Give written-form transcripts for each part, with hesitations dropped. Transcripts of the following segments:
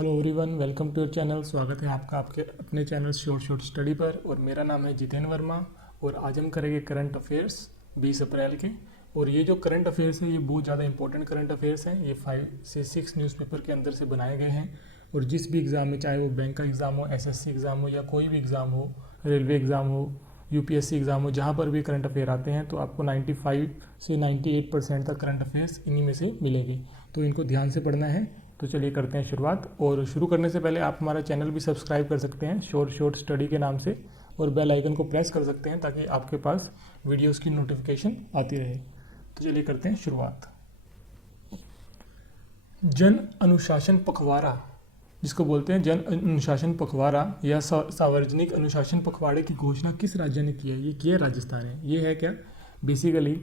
Hello everyone, welcome to your channel. स्वागत है आपका आपके अपने चैनल शॉर्ट स्टडी पर। और मेरा नाम है जितेन वर्मा और आज हम करेंगे करंट अफेयर्स 20 अप्रैल के। और ये जो करंट अफेयर्स है ये बहुत ज़्यादा इंपॉर्टेंट करंट अफेयर्स हैं। ये 5 से 6 न्यूज़पेपर के अंदर से बनाए गए हैं और जिस भी एग्ज़ाम में, चाहे वो बैंक का एग्ज़ाम हो, एसएससी एग्ज़ाम हो या कोई भी एग्ज़ाम हो, रेलवे एग्ज़ाम हो, यूपीएससी एग्ज़ाम हो, जहाँ पर भी करंट अफेयर आते हैं तो आपको 95 से 98% तक करंट अफेयर्स इन्हीं में से मिलेगी। तो इनको ध्यान से पढ़ना है। तो चलिए करते हैं शुरुआत। और शुरू करने से पहले आप हमारा चैनल भी सब्सक्राइब कर सकते हैं शॉर्ट स्टडी के नाम से, और बेल आइकन को प्रेस कर सकते हैं ताकि आपके पास वीडियोस की नोटिफिकेशन आती रहे। तो चलिए करते हैं शुरुआत। जन अनुशासन पखवाड़ा, जिसको बोलते हैं जन अनुशासन पखवाड़ा या सार्वजनिक अनुशासन पखवाड़े की घोषणा किस राज्य ने की है? ये किया राजस्थान है। ये है क्या, बेसिकली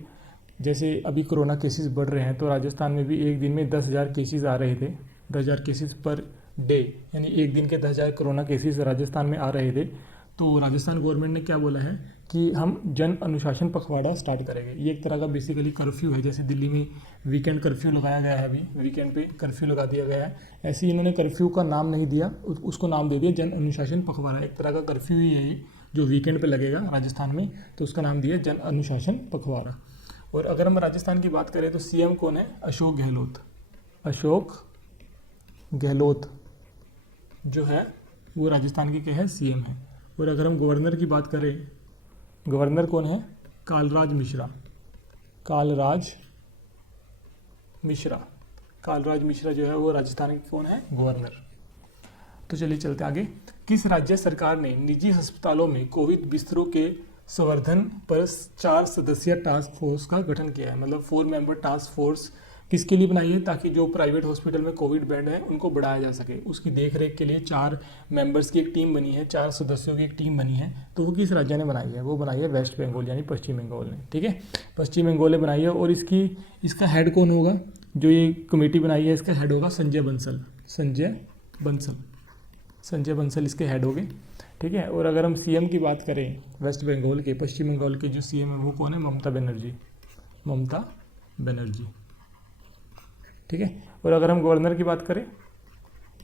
जैसे अभी कोरोना केसेस बढ़ रहे हैं तो राजस्थान में भी एक दिन में 10,000 केसेस आ रहे थे, 10,000 केसेस पर डे, यानी एक दिन के 10,000 कोरोना केसेस राजस्थान में आ रहे थे। तो राजस्थान गवर्नमेंट ने क्या बोला है कि हम जन अनुशासन पखवाड़ा स्टार्ट करेंगे। ये एक तरह का बेसिकली कर्फ्यू है, जैसे दिल्ली में वीकेंड कर्फ्यू लगाया गया है, अभी वीकेंड पे कर्फ्यू लगा दिया गया है। ऐसे ही इन्होंने कर्फ्यू का नाम नहीं दिया, उसको नाम दे दिया जन अनुशासन पखवाड़ा। एक तरह का कर्फ्यू ही है ये जो वीकेंड पे लगेगा राजस्थान में, तो उसका नाम दिया जन अनुशासन पखवाड़ा। और अगर हम राजस्थान की बात करें तो सीएम कौन है? अशोक गहलोत। अशोक गहलोत जो है वो राजस्थान के क्या है? सीएम है। और अगर हम गवर्नर की बात करें, गवर्नर कौन है? कालराज मिश्रा। कालराज मिश्रा, कालराज मिश्रा जो है वो राजस्थान के कौन है? गवर्नर। तो चलिए चलते आगे। किस राज्य सरकार ने निजी अस्पतालों में कोविड बिस्तरों के संवर्धन पर 4 सदस्यीय टास्क फोर्स का गठन किया है? मतलब 4 मेंबर टास्क फोर्स किसके लिए बनाई है? ताकि जो प्राइवेट हॉस्पिटल में कोविड बेड है उनको बढ़ाया जा सके। उसकी देखरेख के लिए 4 मेंबर्स की एक टीम बनी है, 4 सदस्यों की एक टीम बनी है। तो वो किस राज्य ने बनाई है? वो बनाई है वेस्ट बंगाल, यानी पश्चिम बंगाल ने। ठीक है, पश्चिम बंगाल ने बनाई है। और इसका हेड कौन होगा? जो ये कमेटी बनाई है इसका हेड होगा संजय बंसल। संजय बंसल इसके हेड हो गए। ठीक है। और अगर हम सीएम की बात करें वेस्ट बंगाल के, पश्चिम बंगाल के जो सीएम है वो कौन है? ममता बनर्जी। ठीक है। और अगर हम गवर्नर की बात करें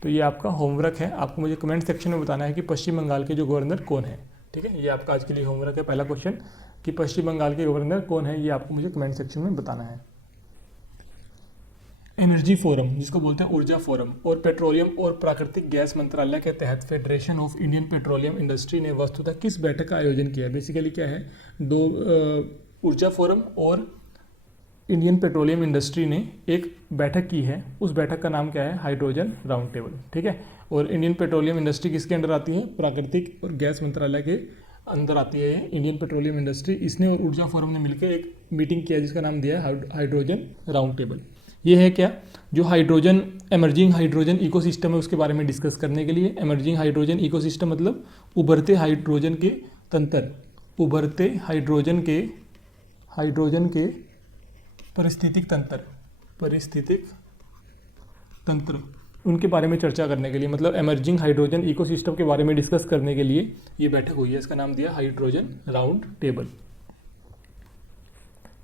तो ये आपका होमवर्क है, आपको मुझे कमेंट सेक्शन में बताना है कि पश्चिम बंगाल के जो गवर्नर कौन है। ठीक है, ये आपका आज के लिए होमवर्क है। पहला क्वेश्चन कि पश्चिम बंगाल के गवर्नर कौन है, ये आपको मुझे कमेंट सेक्शन में बताना है। एनर्जी फोरम, जिसको बोलते हैं ऊर्जा फोरम, और पेट्रोलियम और प्राकृतिक गैस मंत्रालय के तहत federation of Indian petroleum industry ने वस्तुतः किस बैठक का आयोजन किया है? बेसिकली क्या है, दो ऊर्जा फोरम और इंडियन पेट्रोलियम इंडस्ट्री ने एक बैठक की है। उस बैठक का नाम क्या है? Hydrogen round table. ठीक है। और इंडियन पेट्रोलियम इंडस्ट्री किसके अंडर आती है? प्राकृतिक और गैस मंत्रालय के अंदर आती है ये इंडियन पेट्रोलियम इंडस्ट्री। इसने और ऊर्जा फोरम ने मिलकर एक मीटिंग किया जिसका नाम दिया है हाइड्रोजन राउंड टेबल। ये है क्या, जो हाइड्रोजन एमर्जिंग हाइड्रोजन इकोसिस्टम है उसके बारे में डिस्कस करने के लिए। एमर्जिंग हाइड्रोजन इकोसिस्टम मतलब उभरते हाइड्रोजन के तंत्र, उभरते हाइड्रोजन के परिस्थितिक तंत्र, उनके बारे में चर्चा करने के लिए, मतलब एमर्जिंग हाइड्रोजन इकोसिस्टम के बारे में डिस्कस करने के लिए ये बैठक हुई है। इसका नाम दिया हाइड्रोजन राउंड टेबल।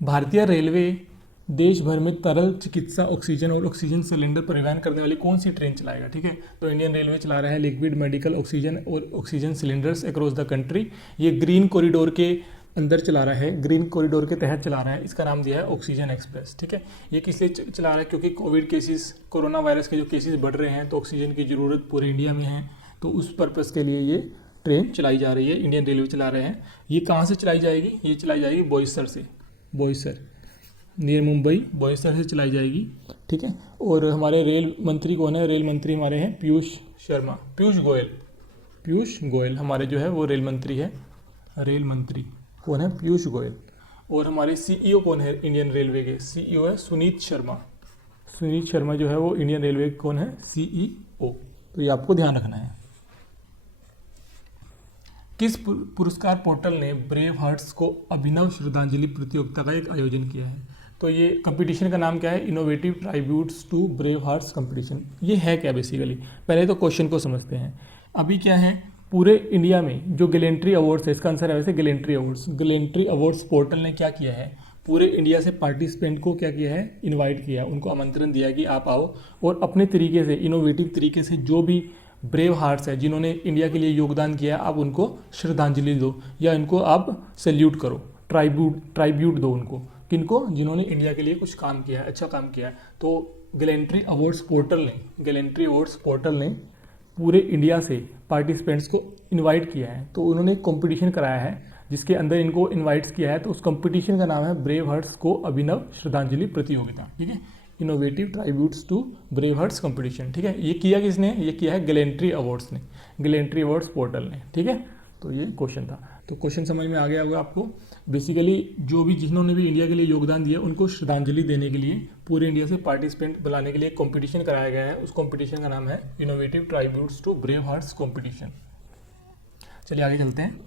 भारतीय रेलवे देश भर में तरल चिकित्सा ऑक्सीजन और ऑक्सीजन सिलेंडर परिवहन करने वाली कौन सी ट्रेन चलाएगा? ठीक है, तो इंडियन रेलवे चला रहा है लिक्विड मेडिकल ऑक्सीजन और oxygen cylinders across the country. ये ग्रीन कॉरिडोर के अंदर चला रहा है, ग्रीन कॉरिडोर के तहत चला रहा है। इसका नाम दिया है ऑक्सीजन एक्सप्रेस। ठीक है, ये किस लिए चला रहा है? क्योंकि कोविड केसेस, कोरोना वायरस के जो केसेस बढ़ रहे हैं तो ऑक्सीजन की ज़रूरत पूरे इंडिया में है, तो उस पर्पज़ के लिए ये ट्रेन चलाई जा रही है, इंडियन रेलवे चला रहे हैं। ये कहाँ से चलाई जाएगी? ये चलाई जाएगी बोईसर से, बोईसर नियर मुंबई, बोईसर से चलाई जाएगी। ठीक है। और हमारे रेल मंत्री कौन है? रेल मंत्री हमारे हैं पीयूष गोयल हमारे जो है वो रेल मंत्री है। रेल मंत्री कौन है? पीयूष गोयल। और हमारे सीईओ कौन है इंडियन रेलवे के? सीईओ है सुनीत शर्मा जो है वो इंडियन रेलवे कौन है? सीईओ। तो ये आपको ध्यान रखना है। किस पुरस्कार पोर्टल ने ब्रेव हार्ट्स को अभिनव श्रद्धांजलि प्रतियोगिता का एक आयोजन किया है? तो ये कंपटीशन का नाम क्या है? Innovative tributes to brave hearts competition. ये है क्या बेसिकली? पहले तो क्वेश्चन को समझते हैं। अभी क्या है, पूरे इंडिया में जो गैलेंट्री अवार्ड्स है, इसका आंसर है वैसे गैलेंट्री अवार्ड्स पोर्टल ने क्या किया है? पूरे इंडिया से पार्टिसिपेंट को क्या किया है, इनवाइट किया, उनको आमंत्रण दिया कि आप आओ और अपने तरीके से, इनोवेटिव तरीके से जो भी ब्रेव हार्ट्स है जिन्होंने इंडिया के लिए योगदान किया है, आप उनको श्रद्धांजलि दो या इनको आप सैल्यूट करो, ट्राइब्यूट दो उनको। किनको? जिन्होंने इंडिया के लिए कुछ काम किया है, अच्छा काम किया है। तो गैलेंट्री अवार्ड्स पोर्टल ने पूरे इंडिया से पार्टिसिपेंट्स को इनवाइट किया है। तो उन्होंने एक कॉम्पिटिशन कराया है जिसके अंदर इनको इनवाइट्स किया है। तो उस कंपटीशन का नाम है ब्रेव हार्ट्स को अभिनव श्रद्धांजलि प्रतियोगिता। ठीक है, innovative tributes to brave hearts competition. ठीक है, ये किया किसने? ये किया है गैलेंट्री अवार्ड्स ने, गैलेंट्री अवार्ड्स पोर्टल ने। ठीक है, तो ये क्वेश्चन था। तो क्वेश्चन समझ में आ गया होगा आपको। बेसिकली जो भी जिन्होंने भी इंडिया के लिए योगदान दिया उनको श्रद्धांजलि देने के लिए पूरे इंडिया से पार्टिसिपेंट बुलाने के लिए कंपटीशन कराया गया है। उस कंपटीशन का नाम है innovative tributes to brave hearts competition. चलिए आगे चलते हैं।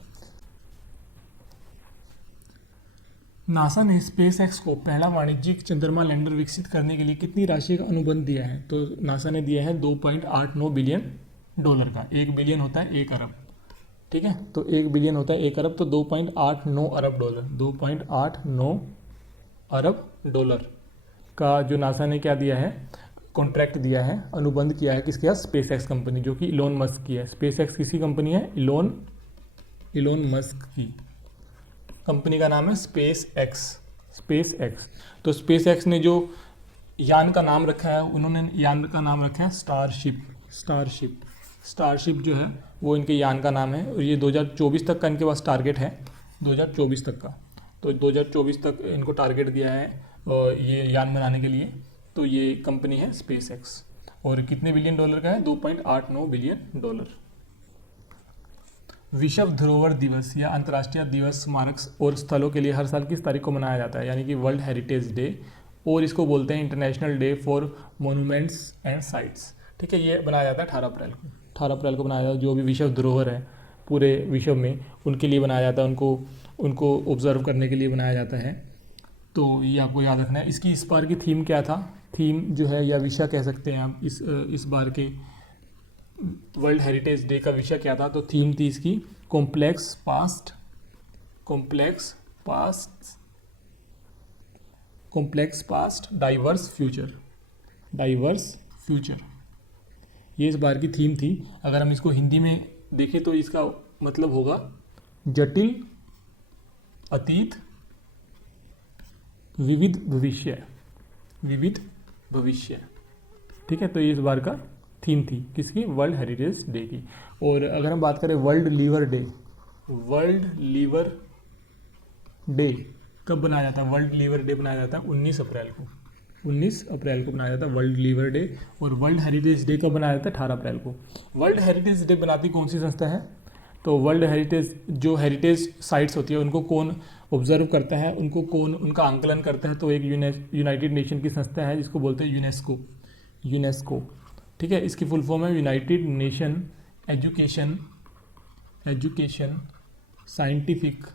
नासा ने स्पेस एक्स को पहला वाणिज्यिक चंद्रमा लैंडर विकसित करने के लिए कितनी राशि का अनुबंध दिया है? तो नासा ने दिया है $2.89 बिलियन का। 1 बिलियन होता है 1 अरब। ठीक है, तो 1 बिलियन होता है 1 अरब, तो $2.89 अरब, $2.89 अरब का जो नासा ने क्या दिया है, कॉन्ट्रैक्ट दिया है, अनुबंध किया है किसके साथ? स्पेस एक्स कंपनी, जो कि इलोन मस्क की है। स्पेस एक्स किसी कंपनी है? इलोन मस्क की कंपनी का नाम है स्पेस एक्स। तो स्पेस एक्स ने जो यान का नाम रखा है, उन्होंने यान का नाम रखा है स्टारशिप जो है वो इनके यान का नाम है। और ये 2024 तक का इनके पास टारगेट है, 2024 तक का। तो 2024 तक इनको टारगेट दिया है ये यान बनाने के लिए। तो ये कंपनी है स्पेस एक्स। और कितने बिलियन डॉलर का है? $2.89 बिलियन। विश्व धरोहर दिवस या अंतर्राष्ट्रीय दिवस स्मारक और स्थलों के लिए हर साल किस तारीख को मनाया जाता है? यानी कि वर्ल्ड हेरिटेज डे, और इसको बोलते हैं international day for monuments and sites. ठीक है, ये बनाया जाता है 18 अप्रैल को। 18 अप्रैल को बनाया जाता है। जो भी विश्व धरोहर है पूरे विश्व में, उनके लिए बनाया जाता है, उनको ऑब्जर्व करने के लिए बनाया जाता है। तो ये आपको याद रखना है। इसकी इस बार की थीम क्या था? थीम जो है या विषय कह सकते हैं आप, इस बार के वर्ल्ड हेरिटेज डे का विषय क्या था? तो थीम थी इसकी कॉम्प्लेक्स पास्ट डाइवर्स फ्यूचर। ये इस बार की थीम थी। अगर हम इसको हिंदी में देखें तो इसका मतलब होगा जटिल अतीत विविध भविष्य। ठीक है, तो ये इस बार का थीम थी किसकी? वर्ल्ड हेरिटेज डे की। और अगर हम बात करें वर्ल्ड लीवर डे कब बनाया जाता है? वर्ल्ड लीवर डे बनाया जाता है 19 अप्रैल को। 19 अप्रैल को बनाया जाता है वर्ल्ड लीवर डे। और वर्ल्ड हेरिटेज डे कब बनाया जाता है? 18 अप्रैल को। वर्ल्ड हेरिटेज डे बनाती कौन सी संस्था है? तो वर्ल्ड हेरिटेज, जो हेरिटेज साइट्स होती है उनको कौन ऑब्जर्व करता है, उनको कौन उनका आंकलन करता है? तो एक यूनाइटेड नेशन की संस्था है जिसको बोलते हैं यूनेस्को। ठीक है, इसकी फुल फॉर्म है United Nation Education Scientific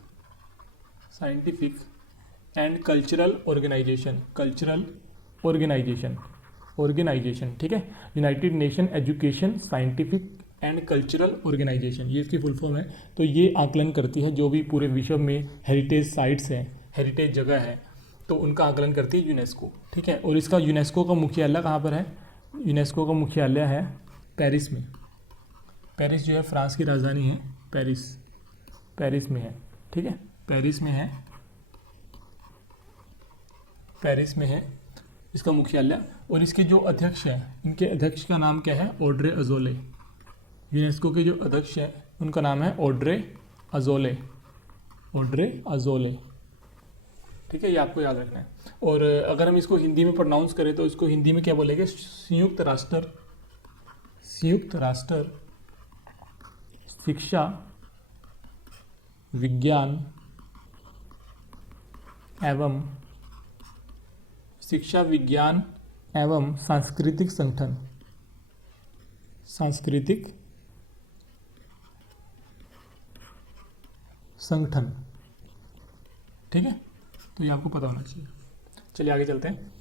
and Cultural Organization. ठीक है, United Nation Education Scientific and Cultural Organization, ये इसकी फुल फॉर्म है। तो ये आकलन करती है जो भी पूरे विश्व में हेरिटेज साइट्स हैं, हेरिटेज जगह है, तो उनका आकलन करती है यूनेस्को। ठीक है, और इसका यूनेस्को का मुख्यालय कहाँ पर है? यूनेस्को का मुख्यालय है पेरिस में। पेरिस जो है फ्रांस की राजधानी है, पेरिस में है। ठीक है, पेरिस में है इसका मुख्यालय। और इसके जो अध्यक्ष हैं, इनके अध्यक्ष का नाम क्या है? Audrey Azoulay. यूनेस्को के जो अध्यक्ष हैं उनका नाम है ऑड्रे अजोले। ठीक है, ये आपको याद रखना है। और अगर हम इसको हिंदी में प्रोनाउंस करें तो इसको हिंदी में क्या बोलेंगे? संयुक्त राष्ट्र शिक्षा विज्ञान एवं सांस्कृतिक संगठन। ठीक है, तो ये आपको पता होना चाहिए। चलिए आगे चलते हैं।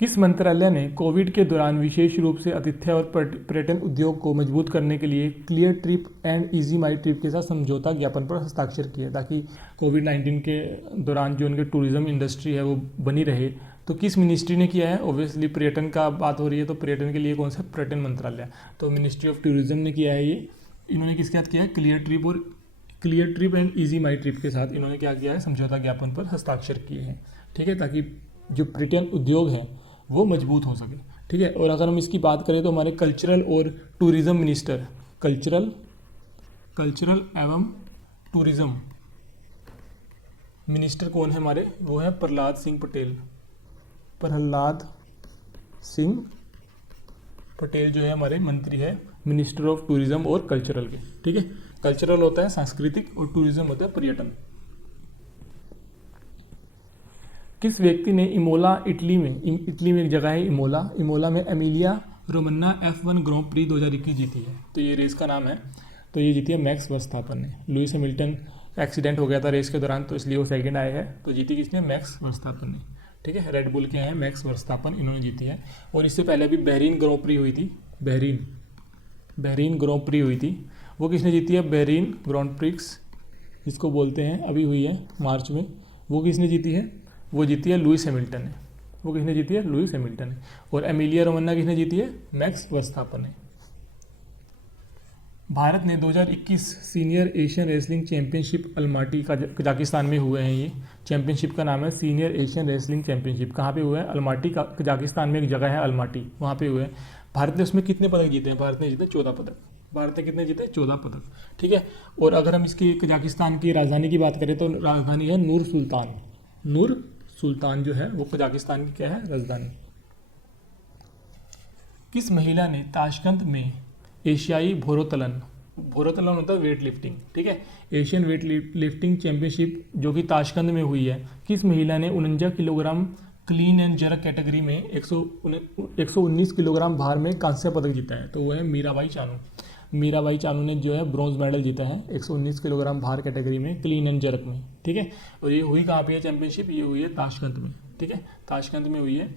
किस मंत्रालय ने कोविड के दौरान विशेष रूप से आतिथ्य और पर्यटन उद्योग को मजबूत करने के लिए clear trip and easy my trip के साथ समझौता ज्ञापन पर हस्ताक्षर किए, ताकि कोविड-19 के दौरान जो उनके टूरिज्म इंडस्ट्री है वो बनी रहे। तो किस मिनिस्ट्री ने किया है? ऑब्वियसली पर्यटन का बात हो रही है तो पर्यटन के लिए कौन सा? पर्यटन मंत्रालय। तो मिनिस्ट्री ऑफ टूरिज्म ने किया है ये। इन्होंने किसके साथ किया है? Clear trip and easy my trip के साथ इन्होंने क्या किया है? समझौता ज्ञापन पर हस्ताक्षर किए हैं। ठीक है, ताकि जो पर्यटन उद्योग है वो मजबूत हो सके। ठीक है, और अगर हम इसकी बात करें तो हमारे कल्चरल और टूरिज्म मिनिस्टर, कल्चरल एवं टूरिज्म मिनिस्टर कौन है हमारे? वो है प्रहलाद सिंह पटेल जो है हमारे मंत्री है मिनिस्टर ऑफ टूरिज्म और कल्चरल के। ठीक है, कल्चरल होता है सांस्कृतिक और टूरिज्म होता है पर्यटन। किस व्यक्ति ने इमोला इटली में एक जगह है इमोला में एमिलिया रोमन्ना F1 ग्रां प्री 2021 जीती है। तो ये रेस का नाम है, तो ये जीती है मैक्स वर्स्तापन ने। लुइस हैमिल्टन एक्सीडेंट हो गया था रेस के दौरान, तो इसलिए वो सेकंड आए हैं। तो जीती किसने? मैक्स वर्स्तापन ने। ठीक है, रेड बुल के हैं मैक्स वर्स्तापन, इन्होंने जीती है। और इससे पहले भी बहरीन ग्रां प्री हुई थी, बहरीन ग्रां प्री हुई थी। वो किसने जीती है? बहरीन ग्रांड प्रिक्स जिसको बोलते हैं, अभी हुई है मार्च में। वो किसने जीती है? वो जीती है लुइस हैमिल्टन ने। वो किसने जीती है? लुइस हैमिल्टन ने। और एमिलिया रोमन्ना किसने जीती है? मैक्स वर्स्तापन ने। भारत ने 2021 senior Asian wrestling championship Almaty Kazakhstan में हुए हैं। ये चैंपियनशिप का नाम है सीनियर एशियन रेसलिंग चैंपियनशिप। कहाँ पे हुआ है? अल्माटी कजाकिस्तान में एक जगह है अल्माटी, वहाँ पे हुए हैं। भारत ने उसमें कितने पदक जीते हैं? भारत ने जीते 14 पदक। भारत ने कितने जीते? 14 पदक। ठीक है, और अगर हम इसकी कजाकिस्तान की राजधानी की बात करें तो राजधानी है नूर सुल्तान जो है वो कजाकिस्तान की क्या है? राजधानी। किस महिला ने ताशकंद में एशियाई भारोत्तोलन होता है वेट लिफ्टिंग, ठीक है, एशियन वेट लिफ्टिंग चैंपियनशिप जो कि ताशकंद में हुई है, किस महिला ने 49 kilogram clean and jerk category में 119 किलोग्राम भार में कांस्य पदक जीता है? तो वो है मीराबाई चानू ने जो है ब्रॉन्ज मेडल जीता है 119 किलोग्राम भार कैटेगरी में क्लीन एंड जर्क में। ठीक है, और ये हुई कहाँ पे है चैंपियनशिप? ये हुई है ताशकंद में। ठीक है, ताशकंद में हुई है।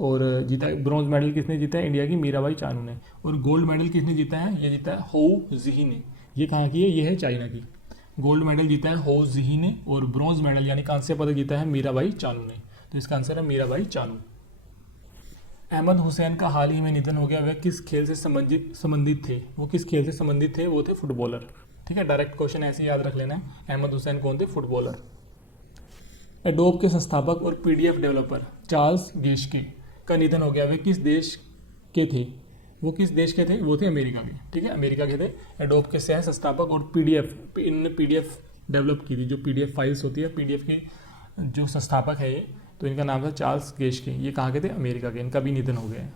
और जीता ब्रॉन्ज मेडल किसने जीता है? इंडिया की मीराबाई चानू ने। और गोल्ड मेडल किसने जीता है? ये जीता है होउ जिही ने। ये कहाँ की है? ये है चाइना की। गोल्ड मेडल जीता है होउ जिही ने और ब्रॉन्ज मेडल यानी कांस्य पदक जीता है मीराबाई चानू ने। तो इसका आंसर है मीराबाई चानू। अहमद हुसैन का हाल ही में निधन हो गया। वह किस खेल से संबंधित थे? वो किस खेल से संबंधित थे? वो थे फुटबॉलर। ठीक है, डायरेक्ट क्वेश्चन ऐसे याद रख लेना है। अहमद हुसैन कौन थे? फुटबॉलर। एडोब के संस्थापक और पीडीएफ डेवलपर चार्ल्स गेस्के का निधन हो गया। वे किस देश के थे? वो किस देश के थे? वो थे अमेरिका के। ठीक है, अमेरिका के थे। एडोब के सह संस्थापक और इन्होंने पीडीएफ डेवलप की थी, जो पीडीएफ फाइल्स होती है, पीडीएफ के जो संस्थापक है ये, तो इनका नाम था चार्ल्स गेस्के। ये कहाँ के थे? अमेरिका के। इनका भी निधन हो गया है।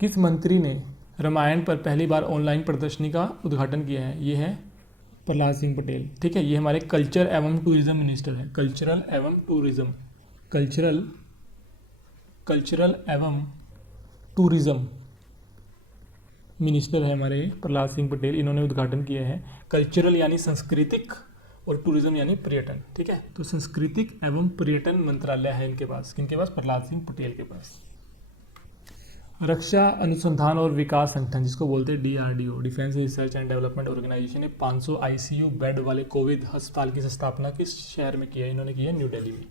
किस मंत्री ने रामायण पर पहली बार ऑनलाइन प्रदर्शनी का उद्घाटन किया है? ये है प्रहलाद सिंह पटेल। ठीक है, ये हमारे कल्चर एवं टूरिज्म मिनिस्टर है। कल्चरल एवं टूरिज्म मिनिस्टर है हमारे प्रहलाद सिंह पटेल। इन्होंने उद्घाटन किया है। कल्चरल यानी सांस्कृतिक और टूरिज्म यानी पर्यटन। ठीक है, तो सांस्कृतिक एवं पर्यटन मंत्रालय है इनके पास। किनके पास? प्रहलाद सिंह पटेल के पास। रक्षा अनुसंधान और विकास संगठन जिसको बोलते हैं DRDO, Defence Research and Development Organisation ने 500 ICU बेड वाले कोविड अस्पताल की स्थापना किस शहर में की है? इन्होंने की है न्यू दिल्ली में।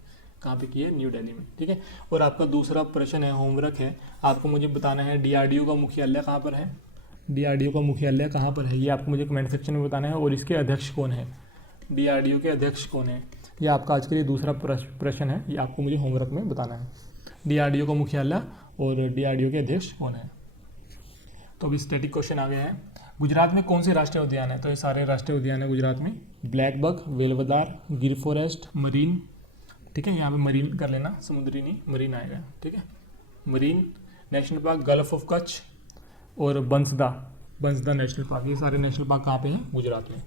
कहाँ पे की है? न्यू दिल्ली में। ठीक है, और आपका दूसरा प्रश्न है, होमवर्क है, आपको मुझे बताना है DRDO का मुख्यालय कहाँ पर है? DRDO का मुख्यालय कहाँ पर है? ये आपको मुझे कमेंट सेक्शन में बताना है। और इसके अध्यक्ष कौन है? DRDO के अध्यक्ष कौन है? ये आपका आज के लिए दूसरा प्रश्न है, ये आपको मुझे होमवर्क में बताना है। DRDO का मुख्यालय और DRDO के अध्यक्ष कौन है? तो अभी स्टैटिक क्वेश्चन आ गया है। गुजरात में कौन से राष्ट्रीय उद्यान है? तो ये सारे राष्ट्रीय उद्यान है गुजरात में। ब्लैक बक, वेलवदार, गिर फॉरेस्ट, मरीन। ठीक है, यहाँ पे मरीन कर लेना, समुद्री नहीं, मरीन आएगा। ठीक है, marine national park, gulf of Kutch और बंसदा नेशनल पार्क। ये सारे नेशनल पार्क कहाँ पे हैं? गुजरात में।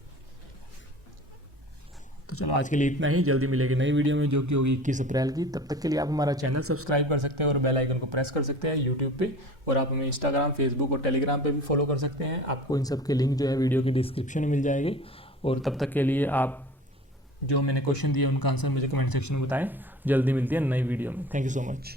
तो चलो आज के लिए इतना ही। जल्दी मिलेगी नई वीडियो में जो कि होगी 21 अप्रैल की। तब तक के लिए आप हमारा चैनल सब्सक्राइब कर सकते हैं और बेल आइकन को प्रेस कर सकते हैं यूट्यूब पे। और आप हमें इंस्टाग्राम, फेसबुक और टेलीग्राम पे भी फॉलो कर सकते हैं। आपको इन सब के लिंक जो है वीडियो की डिस्क्रिप्शन में मिल जाएगी। और तब तक के लिए आप जो मैंने क्वेश्चन दिए उनका आंसर मुझे कमेंट सेक्शन में बताएं। जल्दी मिलती है नई वीडियो में। Thank you so much.